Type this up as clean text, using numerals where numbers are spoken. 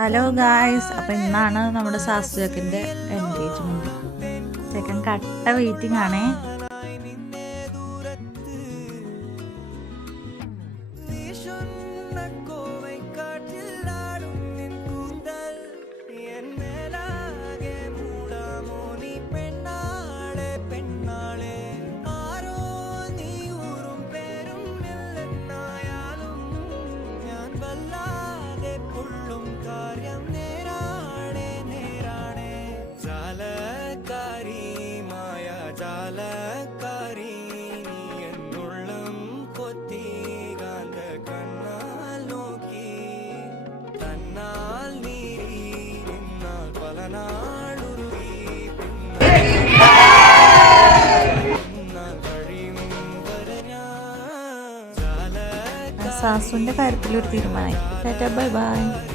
Hello guys, അപ്പം ഇന്നാണ് നമ്മുടെ സാസുചക്കൻ്റെ എൻഗേജ്മെൻറ്റ്. ചെക്കൻ കട്ട വെയിറ്റിംഗ് ആണേ. സാസുവിൻ്റെ കാര്യത്തിലൊരു തീരുമാനമായി. Bye bye.